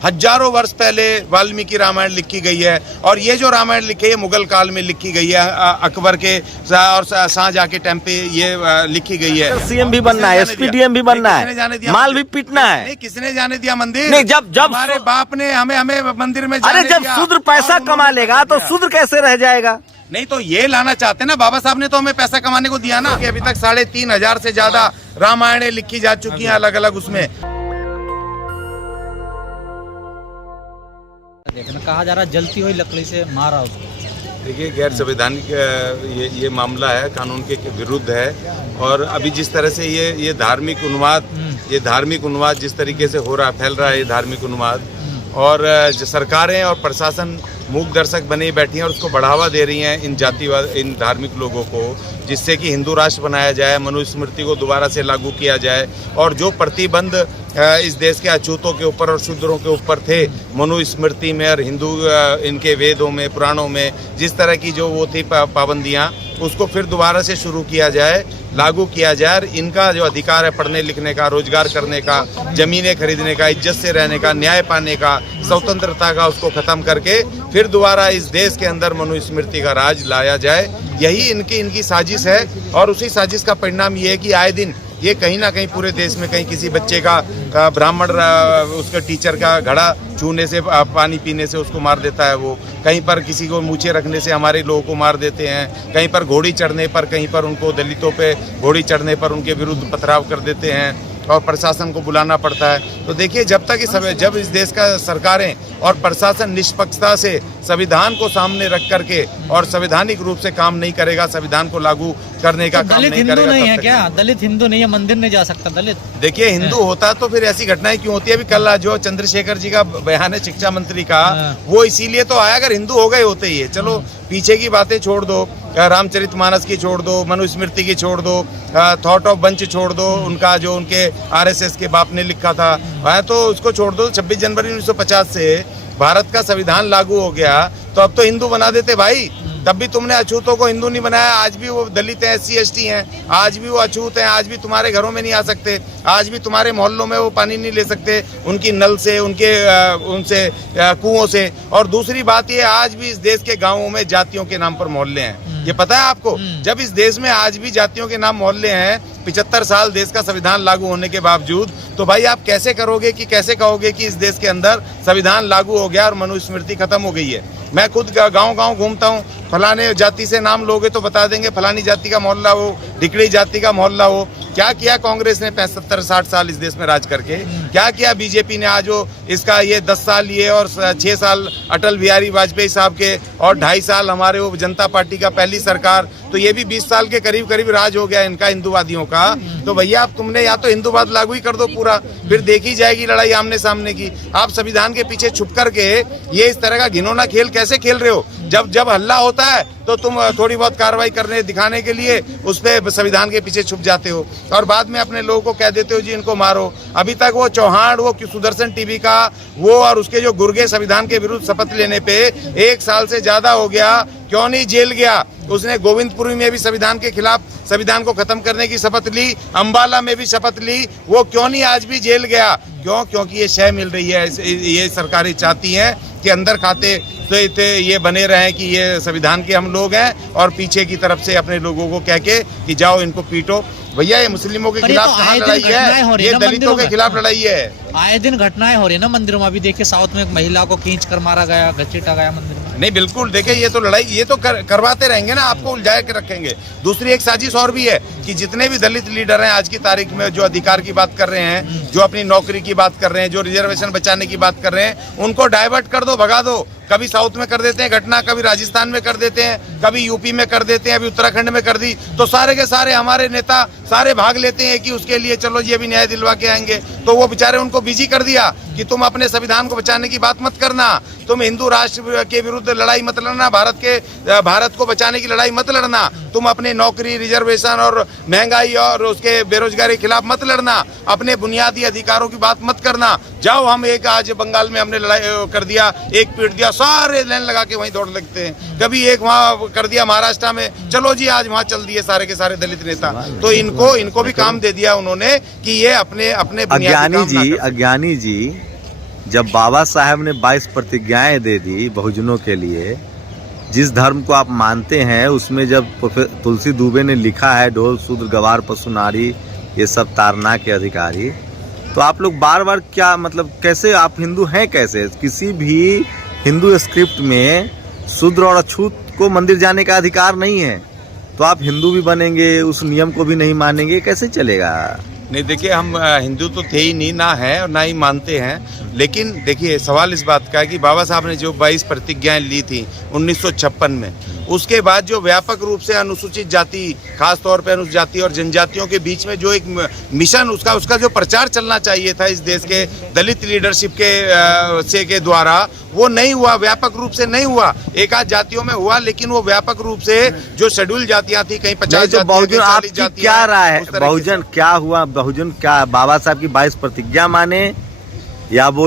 हजारों वर्ष पहले वाल्मीकि रामायण लिखी गई है, और ये जो रामायण लिखी है मुगल काल में लिखी गई है, अकबर के और शाहजहां के टाइम पे ये लिखी गई है। सीएम भी बनना है, एसपीडीएम भी बनना है, माल भी पीटना है। नहीं, किसने जाने दिया मंदिर? नहीं, जब हमारे बाप ने हमें मंदिर में अरे जब शूद्र पैसा कमा लेगा तो शूद्र कैसे रह जाएगा? नहीं तो ये लाना चाहते ना, बाबा साहब ने तो हमें पैसा कमाने को दिया ना। कि अभी तक 3,500 से ज्यादा रामायणें लिखी जा चुकी हैं अलग अलग उसमें। देखना कहा जा रहा जलती हुई लकड़ी से मारा उसको। देखिए, गैर संवैधानिक ये मामला है, कानून के विरुद्ध है। और अभी जिस तरह से ये धार्मिक उन्माद जिस तरीके से हो रहा, फैल रहा है ये धार्मिक उन्माद, और सरकारें और प्रशासन मूक दर्शक बने बैठी हैं और उसको बढ़ावा दे रही हैं इन धार्मिक लोगों को, जिससे कि हिंदू राष्ट्र बनाया जाए, मनुस्मृति को दोबारा से लागू किया जाए, और जो प्रतिबंध इस देश के अछूतों के ऊपर और शूद्रों के ऊपर थे मनुस्मृति में और हिंदू इनके वेदों में, पुराणों में जिस तरह की जो वो थी पाबंदियाँ, उसको फिर दोबारा से शुरू किया जाए, लागू किया जाए। और इनका जो अधिकार है पढ़ने लिखने का, रोजगार करने का, जमीनें खरीदने का, इज्जत से रहने का, न्याय पाने का, स्वतंत्रता का, उसको खत्म करके फिर दोबारा इस देश के अंदर मनुस्मृति का राज लाया जाए। यही इनकी साजिश है। और उसी साजिश का परिणाम ये है कि आए दिन ये कहीं ना कहीं पूरे देश में कहीं किसी बच्चे का ब्राह्मण उसके टीचर का घड़ा छूने से, पानी पीने से उसको मार देता है वो, कहीं पर किसी को मूछें रखने से हमारे लोगों को मार देते हैं, कहीं पर घोड़ी चढ़ने पर, कहीं पर उनको दलितों पे घोड़ी चढ़ने पर उनके विरुद्ध पथराव कर देते हैं और प्रशासन को बुलाना पड़ता है। तो देखिए, जब इस देश का सरकारें और प्रशासन निष्पक्षता से संविधान को सामने रख करके और संवैधानिक रूप से काम नहीं करेगा, संविधान को लागू करने का काम नहीं करेगा। दलित हिंदू नहीं है क्या? दलित हिंदू नहीं है, मंदिर नहीं जा सकता दलित? देखिए, हिंदू होता तो फिर ऐसी घटनाएं क्यों होती है? अभी कल जो चंद्रशेखर जी का बयान है शिक्षा मंत्री का, वो इसीलिए तो आया, अगर हिंदू हो गए होते ही है। चलो पीछे की बातें छोड़ दो, रामचरितमानस की छोड़ दो, मनुस्मृति की छोड़ दो, थॉट ऑफ बंच छोड़ दो, उनका जो उनके आरएसएस के बाप ने लिखा था वह तो उसको छोड़ दो। 26 जनवरी 1950 से भारत का संविधान लागू हो गया, तो अब तो हिंदू बना देते भाई। तब भी तुमने अछूतों को हिंदू नहीं बनाया। आज भी वो दलित हैं, SC ST हैं, आज भी वो अछूत हैं, आज भी तुम्हारे घरों में नहीं आ सकते, आज भी तुम्हारे मोहल्लों में वो पानी नहीं ले सकते उनकी नल से, उनसे कुओं से। और दूसरी बात ये, आज भी इस देश के गाँवों में जातियों के नाम पर मोहल्ले हैं। ये पता है आपको? जब इस देश में आज भी जातियों के नाम मोहल्ले हैं, 75 साल देश का संविधान लागू होने के बावजूद, तो भाई आप कैसे कहोगे कि इस देश के अंदर संविधान लागू हो गया और मनुस्मृति खत्म हो गई है? मैं खुद गांव घूमता हूँ, फलाने जाति से नाम लोगे तो बता देंगे फलानी जाति का मोहल्ला हो, ढिकड़ी जाति का मोहल्ला हो। क्या किया कांग्रेस ने 75-60 साल इस देश में राज करके? क्या किया बीजेपी ने? आज वो इसका ये 10 साल ये और 6 साल अटल बिहारी वाजपेयी साहब के और 2.5 साल हमारे वो जनता पार्टी का पहली सरकार, तो ये भी 20 साल के करीब राज हो गया इनका, हिंदूवादियों का। तो भैया अब तुमने या तो हिंदूवाद लागू ही कर दो पूरा, फिर देखी जाएगी लड़ाई आमने सामने की। आप संविधान के पीछे छुप करके ये इस तरह का घिनौना खेल कैसे खेल रहे हो? जब हल्ला होता है तो तुम थोड़ी बहुत कार्रवाई करने दिखाने के लिए उस पे संविधान के पीछे छुप जाते हो और बाद में अपने लोगों को कह देते हो जी इनको मारो। अभी तक वो चौहान, वो सुदर्शन टीवी का वो और उसके जो गुर्गे संविधान के विरुद्ध शपथ लेने पे 1 साल से ज्यादा हो गया, क्यों नहीं जेल गया? उसने गोविंदपुरी में भी संविधान के खिलाफ संविधान को खत्म करने की शपथ ली, अंबाला में भी शपथ ली, वो क्यों नहीं आज भी जेल गया? क्योंकि ये शय मिल रही है। ये सरकारें चाहती हैं कि अंदर खाते तो ये बने रहे कि ये संविधान के हम लोग हैं और पीछे की तरफ से अपने लोगों को कह के कि जाओ इनको पीटो। भैया ये मुस्लिमों के खिलाफ कहाँ लड़ाई है? ये दलितों के खिलाफ लड़ाई है। आए दिन घटनाएं हो रही है ना मंदिरों में। अभी देखिए साउथ में एक महिला को खींच कर मारा गया, घसीटा गया मंदिर में। नहीं बिल्कुल, देखिए ये तो लड़ाई ये तो करवाते रहेंगे ना, आपको उलझाए के रखेंगे। दूसरी एक साजिश और भी है कि जितने भी दलित लीडर हैं आज की तारीख में जो अधिकार की बात कर रहे हैं, जो अपनी नौकरी की बात कर रहे हैं, जो रिजर्वेशन बचाने की बात कर रहे हैं, उनको डाइवर्ट कर दो, भगा दो। कभी साउथ में कर देते हैं घटना, कभी राजस्थान में कर देते हैं, कभी यूपी में कर देते हैं, अभी उत्तराखंड में कर दी, तो सारे के सारे हमारे नेता सारे भाग लेते हैं कि उसके लिए चलो ये भी न्याय दिलवा के आएंगे। तो वो बेचारे उनको बिजी कर दिया कि तुम अपने संविधान को बचाने की बात मत करना, तुम हिंदू राष्ट्र के विरुद्ध लड़ाई मत लड़ना, भारत को बचाने की लड़ाई मत लड़ना, तुम अपने नौकरी, रिजर्वेशन और महंगाई और उसके बेरोजगारी के खिलाफ मत लड़ना, अपने बुनियादी अधिकारों की बात मत करना। जाओ, हम एक आज बंगाल में हमने लड़ाई कर दिया, एक पीट दिया, सारे लाइन लगा के वहीं दौड़ लगते हैं। कभी एक वहाँ कर दिया महाराष्ट्र में, चलो जी आज वहाँ चल दिए सारे के सारे दलित नेता। तो इनको भी काम दे दिया उन्होंने कि ये अपने अज्ञानी जी जब बाबा साहब ने 22 प्रतिज्ञाएं दे दी बहुजनों के लिए, जिस धर्म को आप मानते हैं उसमें जब तुलसी दुबे ने लिखा है ढोल शूद्र गवार पशु नारी ये सब तारना के अधिकारी, तो आप लोग बार बार क्या मतलब कैसे आप हिंदू हैं कैसे? किसी भी हिंदू स्क्रिप्ट में शूद्र और अछूत को मंदिर जाने का अधिकार नहीं है, तो आप हिंदू भी बनेंगे उस नियम को भी नहीं मानेंगे, कैसे चलेगा? नहीं देखिए, हम हिंदू तो थे ही नहीं, ना है और ना ही मानते हैं। लेकिन देखिए सवाल इस बात का है कि बाबा साहब ने जो 22 प्रतिज्ञाएं ली थी 1956 में, उसके बाद जो व्यापक रूप से अनुसूचित जाति, खास तौर पे अनुसूचित जाति और जनजातियों के बीच में जो एक मिशन उसका जो प्रचार चलना चाहिए था इस देश के दलित लीडरशिप के द्वारा, वो नहीं हुआ, व्यापक रूप से नहीं हुआ। एक आध जातियों में हुआ, लेकिन वो व्यापक रूप से जो शेड्यूल जातियां थी, कहीं 50 तो बहुजन आपकी क्या राय है? बहुजन क्या हुआ? बहुजन क्या बाबा साहब की 22 प्रतिज्ञा माने या वो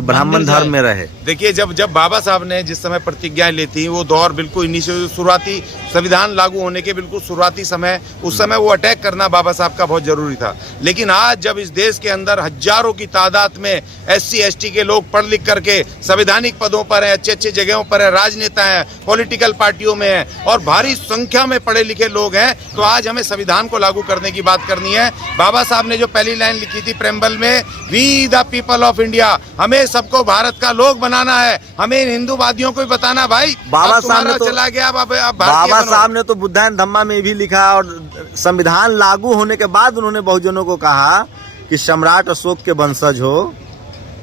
ब्राह्मण धर्म में रहे? देखिए, जब बाबा साहब ने जिस समय प्रतिज्ञाएं ली थी, वो दौर बिल्कुल इन्हीं से शुरुआती संविधान लागू होने के बिल्कुल शुरुआती समय, उस समय वो अटैक करना बाबा साहब का बहुत जरूरी था। लेकिन आज जब इस देश के अंदर हजारों की तादाद में SC ST के लोग पढ़ लिख करके संवैधानिक पदों पर हैं, अच्छे अच्छे जगहों पर है, राजनेता हैं, पॉलिटिकल पार्टियों में हैं और भारी संख्या में पढ़े लिखे लोग हैं, तो आज हमें संविधान को लागू करने की बात करनी है। बाबा साहब ने जो पहली लाइन लिखी थी प्रेम्बल में, we the people of India, हमें सबको भारत का लोग बनाना है, हमें हिंदूवादियों को भी बताना भाई बाबा साहब ने तो चला गया, बाबा साहब ने तो बुद्धायन धम्मा में भी लिखा और संविधान लागू होने के बाद उन्होंने बहुजनों को कहा कि सम्राट अशोक के वंशज हो,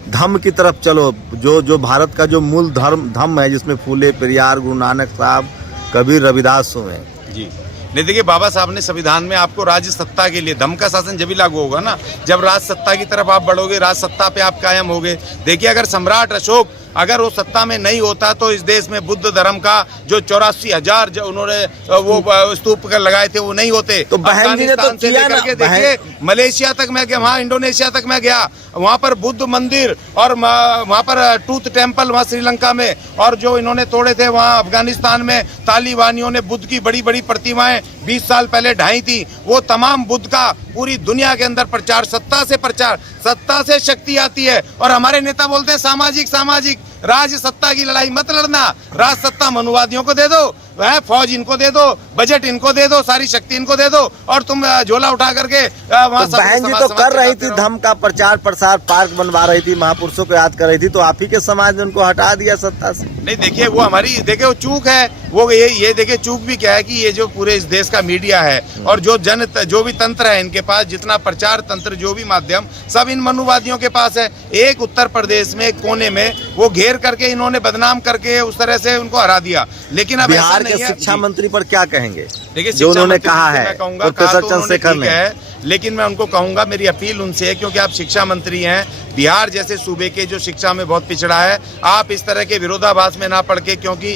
धम्म की तरफ चलो, जो भारत का जो मूल धम्म है जिसमें फूले पेरियार गुरु नानक साहब कबीर रविदास हुए जी। नहीं देखिए, बाबा साहब ने संविधान में आपको राज्य सत्ता के लिए, धम्म का शासन जब भी लागू होगा ना, जब राज सत्ता की तरफ आप बढ़ोगे, राज सत्ता पे आप कायम होगे। देखिए, अगर सम्राट अशोक अगर वो सत्ता में नहीं होता तो इस देश में बुद्ध धर्म का जो 84,000 जो उन्होंने वो स्तूप कर लगाए थे वो नहीं होते। तो बहन जी ने तो से लेकर के देखिए मलेशिया तक मैं गया, वहाँ इंडोनेशिया तक मैं गया, वहाँ पर बुद्ध मंदिर और वहाँ पर टूथ टेम्पल वहाँ श्रीलंका में, और जो इन्होंने तोड़े थे वहाँ अफगानिस्तान में तालिबानियों ने बुद्ध की बड़ी बड़ी प्रतिमाएं 20 साल पहले ढाई थी, वो तमाम बुद्ध का पूरी दुनिया के अंदर प्रचार, सत्ता से शक्ति आती है। और हमारे नेता बोलते हैं सामाजिक राज सत्ता की लड़ाई मत लड़ना, राज सत्ता मनुवादियों को दे दो, वह फौज इनको दे दो, बजट इनको दे दो, सारी शक्ति इनको दे दो, और तुम झोला उठा करके वहाँ तो बहन जी तो कर रही थी धम्म का प्रचार प्रसार, पार्क बनवा रही थी, महापुरुषों को याद कर रही थी, तो आप ही के समाज ने उनको हटा दिया सत्ता से। नहीं देखिए, वो हमारी देखिए वो चूक है, वो ये देखिए चूक भी क्या है कि ये जो पूरे इस देश का मीडिया है और जो भी तंत्र है इनके पास, जितना प्रचार तंत्र, जो भी माध्यम, सब इन मनुवादियों के पास है। एक उत्तर प्रदेश में एक कोने में वो घेर करके इन्होंने बदनाम करके उस तरह से उनको हरा दिया। लेकिन अब बिहार के शिक्षा मंत्री पर क्या कहेंगे? देखिए, जो उन्होंने कहा है प्रोफेसर चंद्रशेखर ने, लेकिन मैं उनको कहूंगा, मेरी अपील उनसे है, क्योंकि आप शिक्षा मंत्री हैं, बिहार जैसे सूबे के जो शिक्षा में बहुत पिछड़ा है, आप इस तरह के विरोधाभास में ना पड़ के, क्योंकि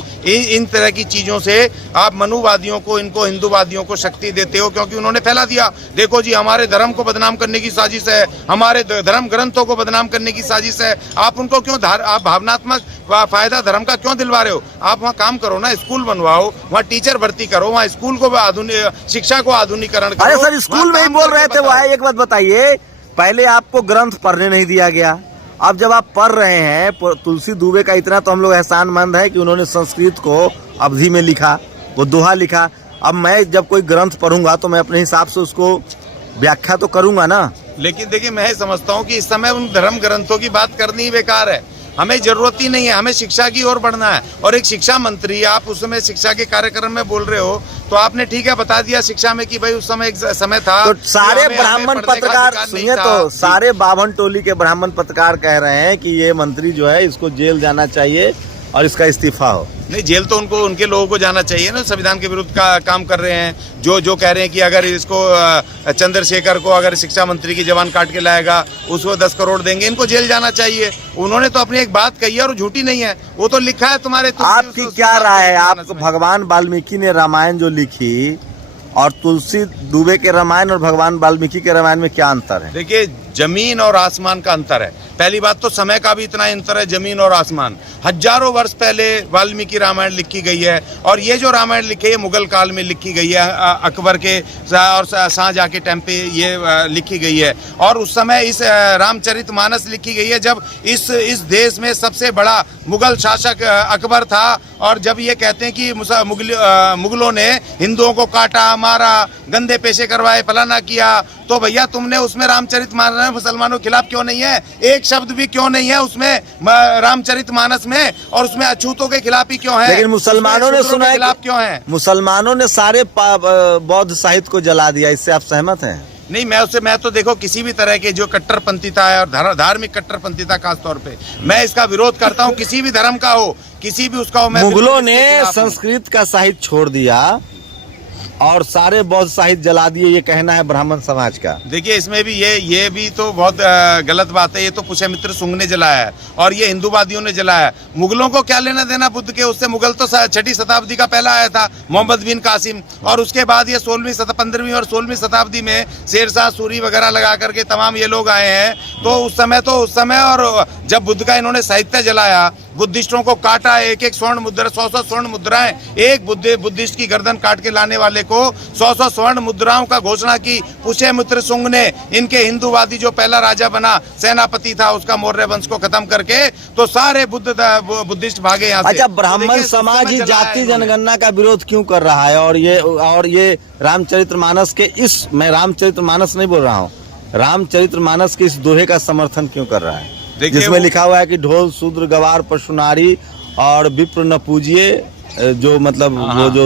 इन तरह की चीजों से आप मनुवादियों को, इनको हिंदूवादियों को शक्ति देते हो, क्योंकि उन्होंने फैला दिया, देखो जी हमारे धर्म को बदनाम करने की साजिश है, हमारे धर्म ग्रंथों को बदनाम करने की साजिश है। आप उनको क्यों आप भावनात्मक फायदा धर्म का क्यों दिलवा रहे हो? आप वहाँ काम करो ना, स्कूल बनवाओ, वहाँ टीचर भर्ती करो, वहाँ स्कूल को आधुनिक शिक्षा को आधुनिकरण करो। अरे सर, स्कूल में ही बोल रहे थे वो। एक बात बताइए, पहले आपको ग्रंथ पढ़ने नहीं दिया गया, अब जब आप पढ़ रहे हैं, तुलसी दुबे का इतना तो हम लोग एहसानमंद है कि उन्होंने संस्कृत को अवधि में लिखा, वो दोहा लिखा। अब मैं जब कोई ग्रंथ पढ़ूंगा तो मैं अपने हिसाब से उसको व्याख्या तो करूंगा ना। लेकिन देखिए, मैं समझता हूँ कि इस समय उन धर्म ग्रंथों की बात करनी ही बेकार है, हमें जरूरत ही नहीं है, हमें शिक्षा की ओर बढ़ना है। और एक शिक्षा मंत्री, आप उस समय शिक्षा के कार्यक्रम में बोल रहे हो, तो आपने ठीक है बता दिया शिक्षा में कि भाई उस समय एक समय था, तो सारे ब्राह्मण पत्रकार सुनिए, तो सारे बाभन टोली के ब्राह्मण पत्रकार कह रहे हैं कि ये मंत्री जो है इसको जेल जाना चाहिए और इसका इस्तीफा हो। नहीं, जेल तो उनके लोगों को जाना चाहिए ना, संविधान के विरुद्ध का काम कर रहे हैं, जो कह रहे हैं कि अगर इसको चंद्रशेखर को अगर शिक्षा मंत्री की जवान काट के लाएगा उसको 10 करोड़ देंगे, इनको जेल जाना चाहिए। उन्होंने तो अपनी एक बात कही है और झूठी नहीं है, वो तो लिखा है तुम्हारे। आपकी क्या राय है? आपको भगवान वाल्मीकि ने रामायण जो लिखी और तुलसी दुबे के रामायण और भगवान वाल्मीकि के रामायण में क्या अंतर है? देखिए, जमीन और आसमान का अंतर है। पहली बात तो समय का भी इतना अंतर है, जमीन और आसमान। हजारों वर्ष पहले वाल्मीकि रामायण लिखी गई है, और ये जो रामायण लिखी है मुगल काल में लिखी गई है, अकबर के और शाहजहां के टाइम पे ये लिखी गई है। और उस समय इस रामचरितमानस लिखी गई है जब इस देश में सबसे बड़ा मुगल शासक अकबर था। और जब ये कहते हैं कि मुगलों ने हिंदुओं को काटा, मारा, गंदे पेशे करवाए, फलाना किया, तो भैया तुमने उसमें रामचरितमानस मुसलमानों के खिलाफ क्यों नहीं है? एक शब्द भी क्यों नहीं है उसमें रामचरितमानस में? और उसमें अछूतों के खिलाफ ही क्यों है? लेकिन मुसलमानों ने सुना है खिलाफ क्यों है? मुसलमानों ने सारे बौद्ध साहित्य को जला दिया, इससे आप सहमत हैं? नहीं, मैं तो देखो किसी भी तरह के जो कट्टरपंथीता है और धार्मिक कट्टरपंथीता खास तौर पे मैं इसका विरोध करता हूँ, किसी भी धर्म का हो, किसी भी उसका हो। मैं मुगलों ने संस्कृत का साहित्य छोड़ दिया और सारे बौद्ध साहित्य जला दिए, ये कहना है ब्राह्मण समाज का। देखिए इसमें भी ये भी तो बहुत गलत बात है। ये तो पुष्यमित्र शुंग ने जलाया है और ये हिंदूवादियों ने जलाया है। मुगलों को क्या लेना देना बुद्ध के? उससे मुगल तो 6वीं शताब्दी का पहला आया था, मोहम्मद बिन कासिम, और उसके बाद ये 15वीं और 16वीं शताब्दी में शेरशाह सूरी वगैरह लगा करके तमाम ये लोग आए हैं। तो उस समय और जब बुद्ध का इन्होंने साहित्य जलाया, बुद्धिस्टों को काटा, एक स्वर्ण मुद्रा, 100 स्वर्ण मुद्राएं, एक बुद्धिस्ट की गर्दन काट के लाने वाले को 100 स्वर्ण मुद्राओं का घोषणा की पुष्यमित्र शुंग ने। इनके हिंदूवादी जो पहला राजा बना, सेनापति था, उसका मौर्य वंश को खत्म करके, तो सारे बुद्धिस्ट भागे यहाँ से। अच्छा, ब्राह्मण समाज ही जाति जनगणना का विरोध क्यों कर रहा है? और ये रामचरितमानस के मैं रामचरितमानस नहीं बोल रहा हूँ, रामचरितमानस के इस दोहे का समर्थन क्यों कर रहा है, जिसमें लिखा हुआ है कि ढोल शूद्र गवार पशु नारी और विप्र न पूजिए, जो मतलब वो जो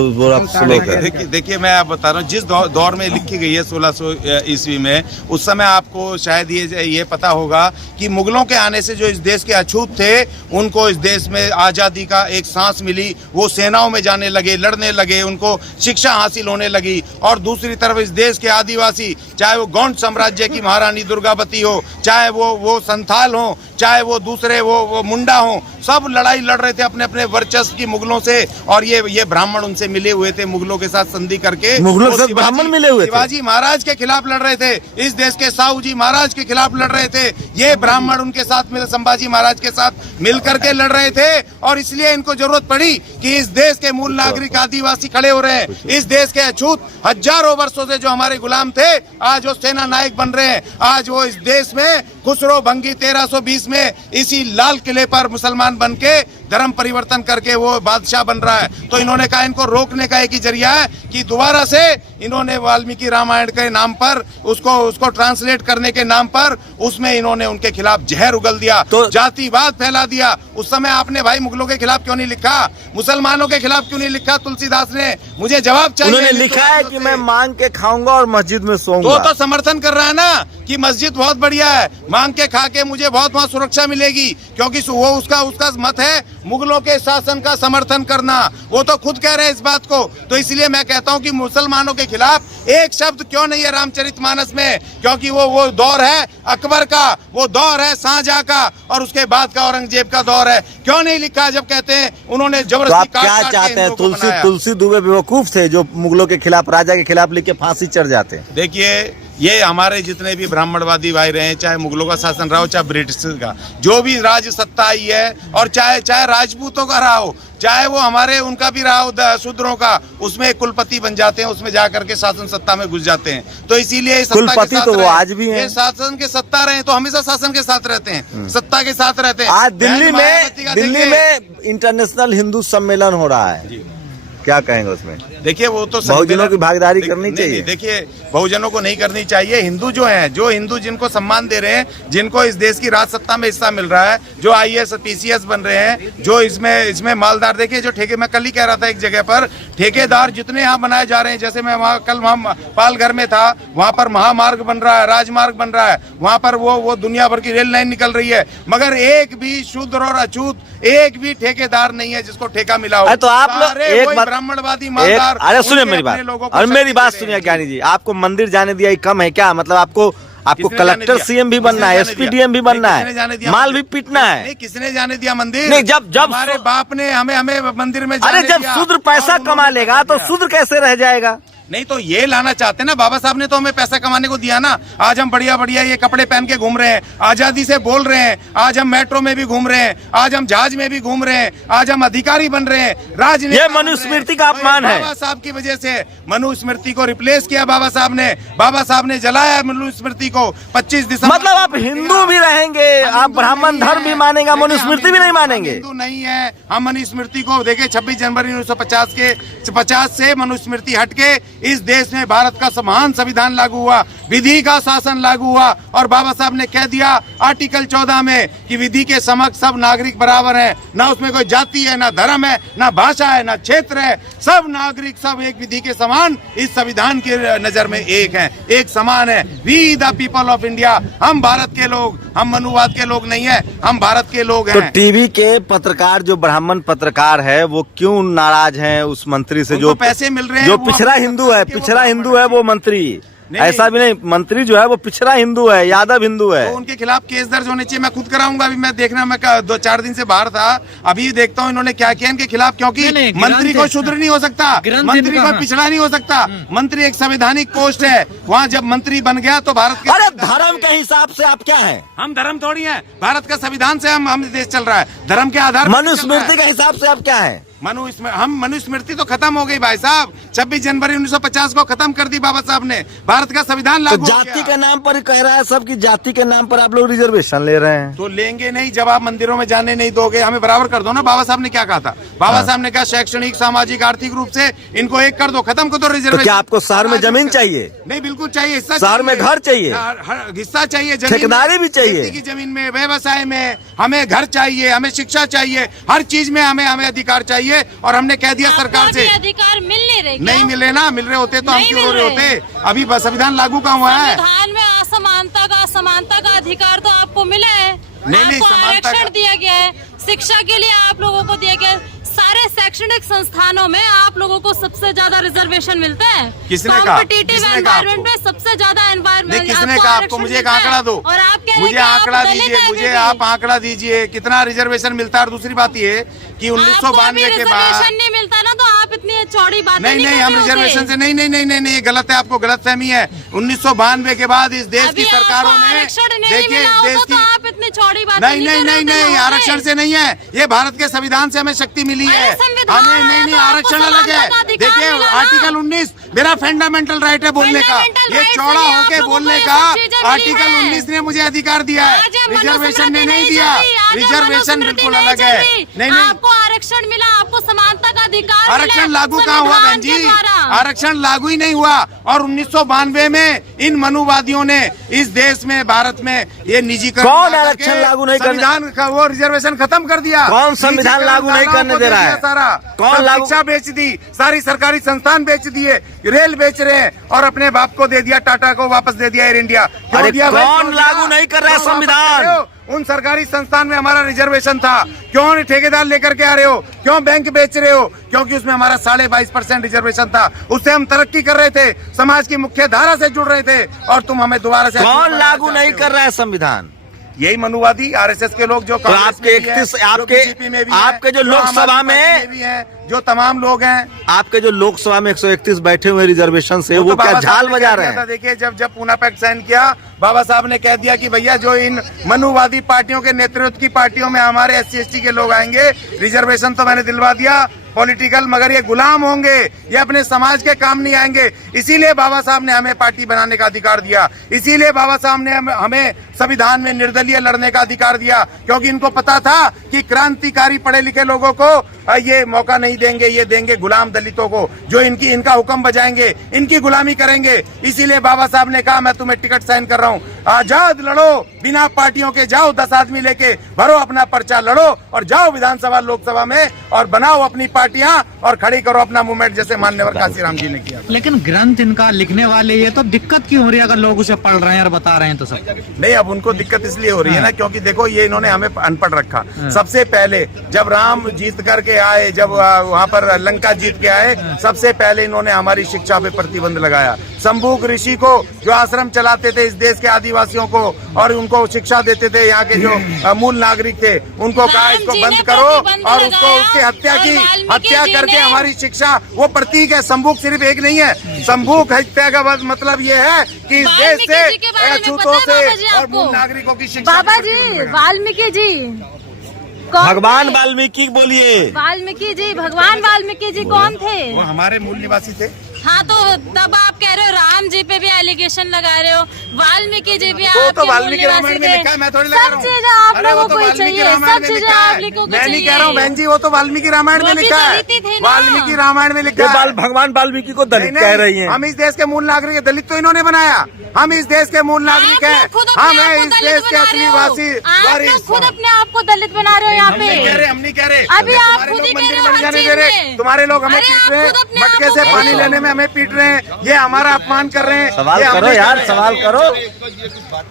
श्लोक है। देखिए मैं आप बता रहा हूँ, जिस दौर में लिखी गई है 1600 ईस्वी में, उस समय आपको शायद ये पता होगा कि मुगलों के आने से जो इस देश के अछूत थे, उनको इस देश में आज़ादी का एक सांस मिली। वो सेनाओं में जाने लगे, लड़ने लगे, उनको शिक्षा हासिल होने लगी। और दूसरी तरफ इस देश के आदिवासी, चाहे वो गौंड साम्राज्य की महारानी दुर्गावती हो, चाहे वो संथाल हो, चाहे वो दूसरे वो मुंडा हो, सब लड़ाई लड़ रहे थे अपने अपने वर्चस्व की मुगलों से। और ये ब्राह्मण उनसे मिले हुए थे, मुगलों के साथ संधि करके। मुगलों के साथ ब्राह्मण मिले हुए थे, शिवाजी महाराज के खिलाफ लड़ रहे थे, इस देश के साहू जी महाराज के खिलाफ लड़ रहे थे। ये ब्राह्मण उनके साथ मिले, संभाजी महाराज के साथ मिल करके लड़ रहे थे। और इसलिए इनको जरूरत पड़ी कि इस देश के मूल नागरिक आदिवासी खड़े हो रहे हैं। इस देश के अछूत हजारों वर्षों से जो हमारे गुलाम थे, आज वो सेना नायक बन रहे हैं। आज वो इस देश में खुसरो भंगी 1320 में इसी लाल किले पर मुसलमान बन के धर्म परिवर्तन करके वो बादशाह बन रहा है। तो इन्होंने कहा इनको रोकने का एक ही जरिया है कि दोबारा से इन्होंने वाल्मीकि रामायण के नाम पर उसको ट्रांसलेट करने के नाम पर उसमें इन्होंने उनके खिलाफ जहर उगल दिया, तो जातिवाद फैला दिया। उस समय आपने भाई मुगलों के खिलाफ क्यों नहीं लिखा? मुसलमानों के खिलाफ क्यों नहीं लिखा? तुलसीदास ने, मुझे जवाब चाहिए। उन्होंने लिखा है कि मैं मांग के खाऊंगा और मस्जिद में सोऊंगा। तो समर्थन कर रहा है ना कि मस्जिद बहुत बढ़िया है, मांग के खा के मुझे बहुत वहाँ सुरक्षा मिलेगी, क्योंकि वो उसका मत है मुगलों के शासन का समर्थन करना। वो तो खुद कह रहे हैं इस बात को। तो इसलिए मैं कहता हूँ कि मुसलमानों के खिलाफ एक शब्द क्यों नहीं है रामचरितमानस में? क्योंकि वो दौर है अकबर का, वो दौर है शाहजहां का, और उसके बाद का औरंगजेब का दौर है। क्यों नहीं लिखा? जब कहते हैं उन्होंने जबरदस्ती। तो आप क्या चाहते हैं? तुलसी दुबे बेवकूफ थे जो मुगलों के खिलाफ, राजा के खिलाफ लिख के फांसी चढ़ जाते हैं। देखिए, ये हमारे जितने भी ब्राह्मणवादी भाई रहे, चाहे मुगलों का शासन रहा हो, चाहे ब्रिटिश का, जो भी राज सत्ता आई है, और चाहे राजपूतों का रहा हो, चाहे वो हमारे उनका भी रहा हो शूद्रों का, उसमें कुलपति बन जाते हैं, उसमें जाकर के शासन सत्ता में घुस जाते हैं। तो इसीलिए कुलपति तो वो आज भी हैं। शासन के सत्ता रहे तो हमेशा शासन के साथ रहते हैं, सत्ता के साथ रहते हैं। आज दिल्ली में इंटरनेशनल हिंदू सम्मेलन हो रहा है, क्या कहेंगे उसमें? देखिए, वो तो बहुजनों की भागीदारी करनी चाहिए। देखिए, बहुजनों को नहीं करनी चाहिए। हिंदू जो हैं, जो हिंदू जिनको सम्मान दे रहे हैं, जिनको इस देश की राज सत्ता में हिस्सा मिल रहा है, जो IAS PCS बन रहे हैं, जो इसमें मालदार, देखिए जो ठेके, मैं कल ही कह रहा था एक जगह पर, ठेकेदार जितने यहाँ बनाए जा रहे हैं, जैसे मैं वहाँ पालघर में था, वहाँ पर महामार्ग बन रहा है, राजमार्ग बन रहा है, वहाँ पर वो दुनिया भर की रेल लाइन निकल रही है, मगर एक भी शूद्र और अछूत एक भी ठेकेदार नहीं है जिसको ठेका मिला हो। तो आप एक ब्राह्मणवादी मालदार। अरे सुनिए मेरी बात, और मेरी बात सुनिए ज्ञानी जी, आपको मंदिर जाने दिया कम है क्या? मतलब आपको कलेक्टर CM भी बनना है, SP DM भी बनना है, माल भी पीटना है। नहीं, किसने जाने दिया मंदिर? नहीं, जब हमारे बाप ने हमें मंदिर में अरे जब शूद्र पैसा कमा लेगा तो शूद्र कैसे रह जाएगा? नहीं तो ये लाना चाहते ना, बाबा साहब ने तो हमें पैसा कमाने को दिया ना। आज हम बढ़िया बढ़िया ये कपड़े पहन के घूम रहे हैं, आजादी से बोल रहे हैं, आज हम मेट्रो में भी घूम रहे हैं, आज हम जहाज में भी घूम रहे हैं, आज हम अधिकारी बन रहे हैं, राजनेता। ये मनुस्मृति का अपमान है। बाबा साहब की वजह से मनुस्मृति को रिप्लेस किया बाबा साहब ने। बाबा साहब ने जलाया मनुस्मृति को 25 दिसंबर। मतलब आप हिंदू भी रहेंगे, आप ब्राह्मण धर्म भी मानेंगे, मनुस्मृति भी नहीं मानेंगे? हिंदू नहीं है हम। मनुस्मृति को देखे 26 जनवरी 1950 से मनुस्मृति हटके इस देश में भारत का महान संविधान लागू हुआ, विधि का शासन लागू हुआ और बाबा साहब ने कह दिया आर्टिकल 14 में कि विधि के समक्ष सब नागरिक बराबर हैं, ना उसमें कोई जाति है, ना धर्म है, ना भाषा है, ना क्षेत्र है, सब नागरिक सब एक विधि के समान इस संविधान की नजर में एक हैं, एक समान है। We the people of India, हम भारत के लोग, हम मनुवाद के लोग नहीं है, हम भारत के लोग हैं। तो टीवी के पत्रकार जो ब्राह्मण पत्रकार है वो क्यों नाराज हैं उस मंत्री से जो पैसे मिल रहे हैं, जो पिछड़ा हिंदू है वो मंत्री? ऐसा भी नहीं, मंत्री जो है वो पिछड़ा हिंदू है, यादव हिंदू है। तो उनके खिलाफ केस दर्ज होने चाहिए। मैं खुद कराऊंगा। अभी मैं देखना, मैं 2-4 दिन से बाहर था, अभी देखता हूँ इन्होंने क्या किया इनके खिलाफ, क्योंकि मंत्री को शूद्र नहीं हो सकता, मंत्री को पिछड़ा नहीं हो सकता। मंत्री एक संवैधानिक पोस्ट है, वहाँ जब मंत्री बन गया तो भारत के अरे धर्म के हिसाब से आप क्या है? हम धर्म थोड़ी है, भारत का संविधान से हम देश चल रहा है, धर्म के आधार। मनुस्मृति के हिसाब से आप क्या है? हम मनुस्मृति तो खत्म हो गई भाई साहब। 26 जनवरी 1950 को खत्म कर दी बाबा साहब ने, भारत का संविधान लागू हो गया। जाति के नाम पर कह रहा है सब की जाति के नाम पर आप लोग रिजर्वेशन ले रहे हैं। तो लेंगे नहीं, जब आप मंदिरों में जाने नहीं दोगे, हमें बराबर कर दो ना। बाबा साहब ने क्या कहा था? बाबा साहब ने कहा शैक्षणिक, सामाजिक, आर्थिक रूप से इनको एक कर दो, खत्म कर दो रिजर्वेशन। तो क्या आपको शहर में जमीन चाहिए? नहीं, बिल्कुल चाहिए, हिस्सा शहर में घर चाहिए, हिस्सा चाहिए, ठेकेदारी भी चाहिए की जमीन में, व्यवसाय में, हमें घर चाहिए, हमें शिक्षा चाहिए, हर चीज में हमें अधिकार चाहिए। और हमने कह दिया सरकार से अधिकार मिल नहीं रहे, नहीं मिल रहे ना, मिल रहे होते तो हम क्यों रो रहे होते? अभी संविधान लागू कहाँ हुआ है? संविधान में असमानता का अधिकार तो आपको मिला है, नहीं, आपको आरक्षण दिया गया है, शिक्षा के लिए आप लोगों को दिया गया है, सारे शैक्षणिक संस्थानों में आप लोगों को सबसे ज्यादा रिजर्वेशन मिलता है। किसने कहा? कॉम्पिटिटिव एनवायरमेंट में सबसे ज्यादा एनवायरमेंट किसने कहा आपको? मुझे एक आंकड़ा दो, और आप मुझे आंकड़ा दीजिए, मुझे आप आंकड़ा दीजिए कितना रिजर्वेशन मिलता है। और दूसरी बात ये कि 1992 के बाद नहीं मिलता ना, तो आप इतनी चौड़ी बात नहीं, हम रिजर्वेशन से नहीं, ये गलत है, आपको गलतफहमी है। 1992 के बाद इस देश की सरकारों ने, देखिए देश की, आप इतनी चौड़ी बात नहीं, आरक्षण से नहीं है, ये भारत के संविधान से हमें शक्ति मिली है। हमें नहीं, आरक्षण अलग है। देखिए आर्टिकल 19 मेरा फंडामेंटल राइट है बोलने का, ये चौड़ा होके बोलने का आर्टिकल 19 ने मुझे अधिकार दिया है, रिजर्वेशन ने नहीं दिया। रिजर्वेशन बिल्कुल अलग है। नहीं, आपको आरक्षण मिला, आपको समानता का अधिकार। आरक्षण लागू कहाँ हुआ बहन जी? आरक्षण लागू ही नहीं हुआ। और 1992 में इन मनुवादियों ने इस देश में, भारत में ये निजीकरण, कौन आरक्षण लागू नहीं करने? संविधान का वो रिजर्वेशन खत्म कर दिया। कौन संविधान लागू नहीं करने दे रहा है? सारा कौन लागू? शिक्षा बेच दी, सारी सरकारी संस्थान बेच दिए, रेल बेच रहे हैं और अपने बाप को दे दिया, टाटा को वापस दे दिया, एयर इंडिया। अरे कौन लागू नहीं कर रहा है संविधान? उन सरकारी संस्थान में हमारा रिजर्वेशन था, क्यों ठेकेदार लेकर के आ रहे हो? क्यों बैंक बेच रहे हो? क्योंकि उसमें हमारा 22.5% रिजर्वेशन था, उससे हम तरक्की कर रहे थे, समाज की मुख्य धारा से जुड़ रहे थे, और तुम हमें दोबारा से कौन लागू नहीं कर रहा है संविधान? यही मनुवादी आरएसएस के लोग जो तो आपके 31 आपके जो लोकसभा में भी है, जो तमाम लोग हैं, आपके जो लोकसभा में 131 बैठे हुए रिजर्वेशन से वो क्या झाल बजा रहे हैं? देखिए जब पूना पैक्ट साइन किया, बाबा साहब ने कह दिया कि भैया जो इन मनुवादी पार्टियों के नेतृत्व की पार्टियों में हमारे SC/ST के लोग आएंगे, रिजर्वेशन तो मैंने दिलवा दिया पॉलिटिकल, मगर ये गुलाम होंगे, ये अपने समाज के काम नहीं आएंगे। इसीलिए बाबा साहब ने हमें पार्टी बनाने का अधिकार दिया, इसीलिए बाबा साहब ने हमें संविधान में निर्दलीय लड़ने का अधिकार दिया, क्योंकि इनको पता था कि क्रांतिकारी पढ़े लिखे लोगों को ये मौका नहीं देंगे, ये देंगे गुलाम दलितों को, जो इनका हुक्म बजाएंगे, इनकी गुलामी करेंगे। इसीलिए बाबा साहब ने कहा मैं तुम्हें टिकट साइन कर रहा हूँ, आजाद लड़ो, बिना पार्टियों के जाओ, 10 आदमी लेके भरो अपना पर्चा, लड़ो और जाओ विधानसभा लोकसभा में और बनाओ अपनी पार्टियां और खड़ी करो अपना मूवमेंट, जैसे मान्यवर काशीराम जी ने किया। लेकिन ग्रंथ इनका लिखने वाले, ये तो दिक्कत क्यों हो रही है अगर लोग उसे पढ़ रहे हैं और बता रहे हैं तो सब? नहीं, अब उनको दिक्कत इसलिए हो रही है ना, क्योंकि देखो ये इन्होंने हमें अनपढ़ रखा। सबसे पहले जब राम जीत करके आए, जब वहाँ पर लंका जीत के आए, सबसे पहले इन्होंने हमारी शिक्षा पे प्रतिबंध लगाया। शंभुक ऋषि को जो आश्रम चलाते थे इस देश के आदिवासियों को और उनको शिक्षा देते थे, यहाँ के जो मूल नागरिक थे, उनको कहा इसको बंद करो और उसको उसकी हत्या करके हमारी शिक्षा, वो प्रतीक है। शंभुक सिर्फ एक नहीं है, शंभुक हत्या का मतलब ये है कि इस देश से अछूतों से और मूल नागरिकों की शिक्षा। बाबा जी वाल्मीकि जी भगवान वाल्मीकि बोलिए। वाल्मीकि जी, भगवान वाल्मीकि जी कौन थे? वो हमारे मूल निवासी थे। हाँ, तो तब आप कह रहे हो राम जी पे भी एलिगेशन लगा रहे हो, वाल्मीकि जी भी तो वाल्मीकि रामायण में लिखा है, मैं थोड़ी लगा रहा हूँ। सब चीजें आप लोगों को ही चाहिए, सब चीजें आप लोगों को मैं नहीं चाहिए। कह रहा हूँ बहन जी, वो तो वाल्मीकि रामायण में लिखा है, वाल्मीकि रामायण में लिखा है। भगवान वाल्मीकि को दलित कह रही है। हम इस देश के मूल नागरिक हैं, दलित तो इन्होंने बनाया, हम इस देश के मूल नागरिक हैं, हम हैं इस देश के असली वासी वारिस। खुद अपने आप को दलित बना रहे हो यहाँ पे। हम नहीं कह रहे, अभी आप तुम्हारे खुद ही लोग कह रहे मंदिर हो में हर जाने चीज दे रहे, में। तुम्हारे लोग हमें अरे पीट आप रहे खुद हैं, अपने आप मटके को से कह पानी रहे हो। लेने में हमें पीट रहे हैं, ये हमारा अपमान कर रहे हैं। सवाल ये हम करो नहीं यार, कर रहे। सवाल करो।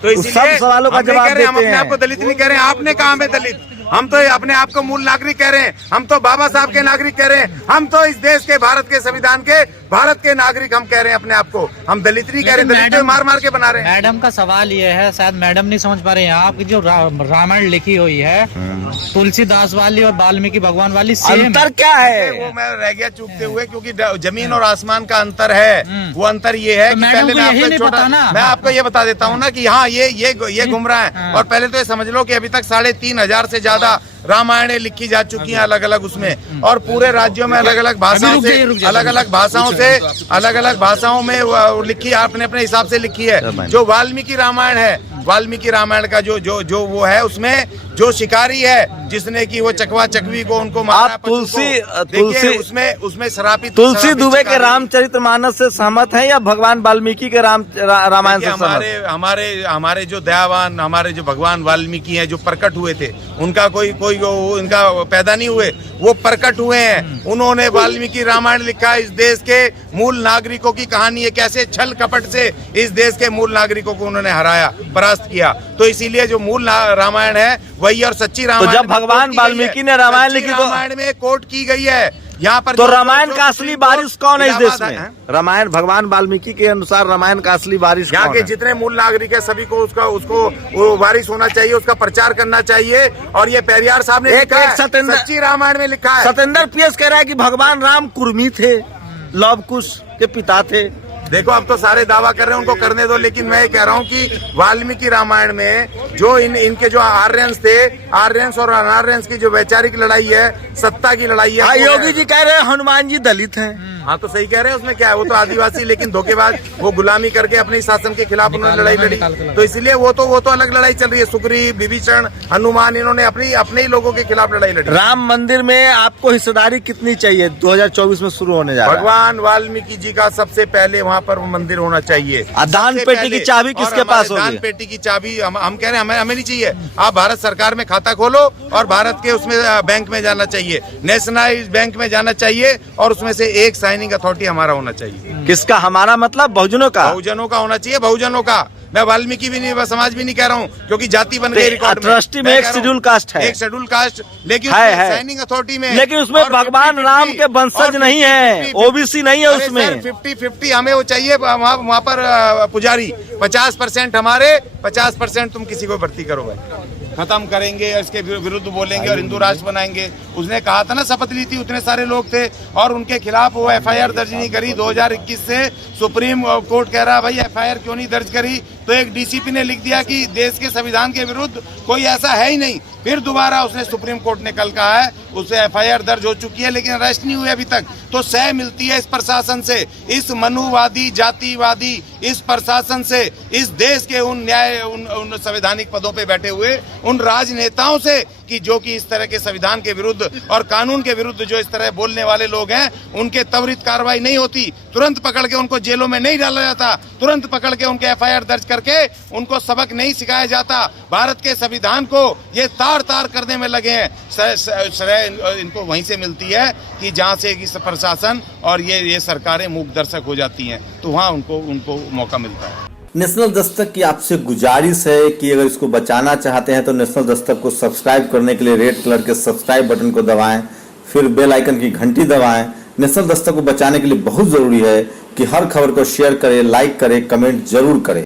तो इसीलिए सब सवालों का हम नहीं जवाब कह रहे, हम देते अपने हैं। आप को दलित नहीं कह रहे हैं, आपने कहा हमें दलित, हम तो अपने आप को मूल नागरिक कह रहे हैं, हम तो बाबा साहब के नागरिक कह रहे हैं, हम तो इस देश के भारत के संविधान के भारत के नागरिक हम कह रहे हैं अपने आप को, हम दलित नहीं कह रहे, दलित तो मार मार के बना रहे हैं। मैडम का सवाल ये है, शायद मैडम नहीं समझ पा रहे हैं, आपकी जो रामायण लिखी हुई है तुलसीदास वाली और वाल्मीकि भगवान वाली सेम अंतर क्या है? वो मैं रह गया चूकते हुए, क्योंकि जमीन और आसमान का अंतर है। वो अंतर ये है तो कि मैडम पहले को मैं यही आपको नहीं छोटा, पता ना। मैं आपको ये बता देता हूँ ना कि हाँ ये गुमराह है। और पहले तो ये समझ लो कि अभी तक 3,500 से ज्यादा रामायणें लिखी जा चुकी हैं अलग अलग उसमें, और पूरे राज्यों में अलग अलग भाषाओं से अलग अलग भाषाओं में वो लिखी, आपने अपने हिसाब से लिखी है। जो वाल्मीकि रामायण है, वाल्मीकि रामायण का जो वो है, उसमें जो शिकारी है जिसने की वो चकवा चकवी को उनको मारा, आप तुलसी उसमें श्रापित तुलसी दुबे के रामचरितमानस से सहमत हैं या भगवान वाल्मीकि के रामायण से सहमत? हमारे जो दयावान, हमारे जो भगवान वाल्मीकि हैं, जो प्रकट हुए थे, उनका कोई इनका पैदा नहीं हुए, वो प्रकट हुए हैं। उन्होंने वाल्मीकि रामायण लिखा। इस देश के मूल नागरिकों की कहानी है, कैसे छल कपट से इस देश के मूल नागरिकों को उन्होंने हराया, परास्त किया। तो इसीलिए जो मूल रामायण है वही और सच्ची रामायण, तो जब भगवान वाल्मीकि ने रामायण लिखी तो रामायण में कोट की गई है। यहाँ पर तो रामायण का असली वारिस कौन है इस देश में? रामायण भगवान वाल्मीकि के अनुसार रामायण का असली वारिस यहाँ कौन के है? जितने मूल नागरिक है सभी को उसको वो वारिस होना चाहिए, उसका प्रचार करना चाहिए। और ये पेरियार साहब ने लिखा है, सच्ची रामायण में लिखा है। सतेंद्र पीएस कह रहा है कि भगवान राम कुर्मी थे, लव कुश के पिता थे। देखो अब तो सारे दावा कर रहे हैं, उनको करने दो, लेकिन मैं ये कह रहा हूँ कि वाल्मीकि रामायण में जो इनके जो आर्यंस थे, आर्यंस और अनार्यंस की जो वैचारिक लड़ाई है, सत्ता की लड़ाई है। योगी जी कह रहे हैं हनुमान जी दलित हैं। हाँ तो सही कह रहे हैं, उसमें क्या है, वो तो आदिवासी लेकिन धोखेबाज, वो गुलामी करके अपने शासन के खिलाफ उन्होंने लड़ाई लड़ी, तो इसलिए वो तो अलग लड़ाई चल रही है। सुग्रीव, विभीषण, हनुमान, इन्होंने अपने ही लोगों के खिलाफ लड़ाई लड़ी। राम मंदिर में आपको हिस्सेदारी कितनी चाहिए? 2024 में शुरू होने जा रहा है। भगवान वाल्मीकि जी का सबसे पहले वहाँ पर मंदिर होना चाहिए। दान पेटी की चाबी किसके पास होगी? दान पेटी की चाबी हम कह रहे हैं हमें नहीं चाहिए। आप भारत सरकार में खाता खोलो और भारत के उसमें बैंक में जाना चाहिए, नेशनलाइज बैंक में जाना चाहिए, और उसमें से एक साइनिंग अथॉरिटी हमारा होना चाहिए। किसका? हमारा मतलब बहुजनों का होना चाहिए, बहुजनों का। मैं वाल्मीकि भी नहीं, समाज भी नहीं कह रहा हूँ, क्योंकि जाति बन गई रिकॉर्ड में। ट्रस्टी में एक शेड्यूल कास्ट है, एक शेड्यूल कास्ट, लेकिन है। साइनिंग अथॉरिटी में, लेकिन उसमें भगवान राम के वंशज नहीं है, ओबीसी नहीं है उसमें। 50-50 हमें वो चाहिए वहाँ पर पुजारी, 50% हमारे, 50% तुम किसी को भर्ती करो भाई, खत्म करेंगे, इसके विरुद्ध बोलेंगे और हिंदू राष्ट्र बनाएंगे। उसने कहा था ना, शपथ ली थी, उतने सारे लोग थे और उनके खिलाफ वो FIR दर्ज नहीं करी। 2021 से सुप्रीम कोर्ट कह रहा भाई FIR क्यों नहीं दर्ज करी, तो एक DCP ने लिख दिया कि देश के संविधान के विरुद्ध कोई ऐसा है ही नहीं। फिर दोबारा उसने सुप्रीम कोर्ट ने कल कहा है उसे FIR दर्ज हो चुकी है, लेकिन अरेस्ट नहीं हुई अभी तक। तो सह मिलती है इस प्रशासन से, इस मनुवादी, जातिवादी इस प्रशासन से, इस देश के उन संवैधानिक पदों पे बैठे हुए उन राजनेताओं से, कि जो कि इस तरह के संविधान के विरुद्ध और कानून के विरुद्ध जो इस तरह बोलने वाले लोग हैं, उनके त्वरित कार्रवाई नहीं होती, तुरंत पकड़ के उनको जेलों में नहीं डाला जाता, तुरंत पकड़ के उनके FIR दर्ज करके उनको सबक नहीं सिखाया जाता। भारत के संविधान को ये तार तार करने में लगे हैं। श्रेय इनको वहीं से मिलती है कि जहाँ से प्रशासन और ये सरकारें मूक दर्शक हो जाती हैं, तो वहाँ उनको मौका मिलता है। नेशनल दस्तक की आपसे गुजारिश है कि अगर इसको बचाना चाहते हैं तो नेशनल दस्तक को सब्सक्राइब करने के लिए रेड कलर के सब्सक्राइब बटन को दबाएं, फिर बेल आइकन की घंटी दबाएं। नेशनल दस्तक को बचाने के लिए बहुत जरूरी है कि हर खबर को शेयर करें, लाइक करें, कमेंट जरूर करें।